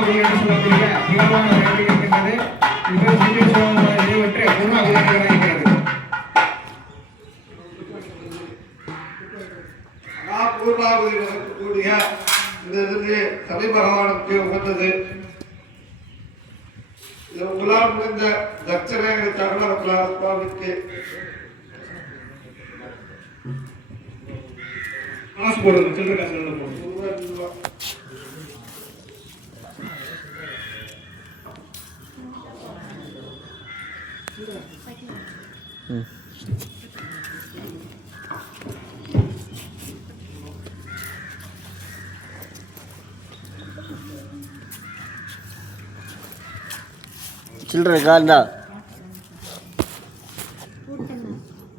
பூர்ணாகுதி என்று சொல்லக்கூடிய தீர்மான வேண்டி இருக்கின்றது. இது சிந்தி சோழனுடைய நினைவற்று பூர்ணாகுதி இருக்கிறது. பூர்ணாகுதி நடக்கக்கூடிய இந்த இதிலே சனி பகவானுக்கு உகந்தது. உங்களால் முடிந்த தட்சணை தகவல் சுவாமிக்கு காசு போடுங்க. சில்லற காசு போடுங்க. சில்லற கார்டா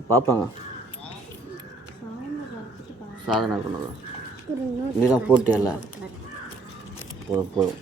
பார்ப்பாங்க. சாதனை பண்ணதான் நீதான் போட்டியல்ல. போதும் போதும்.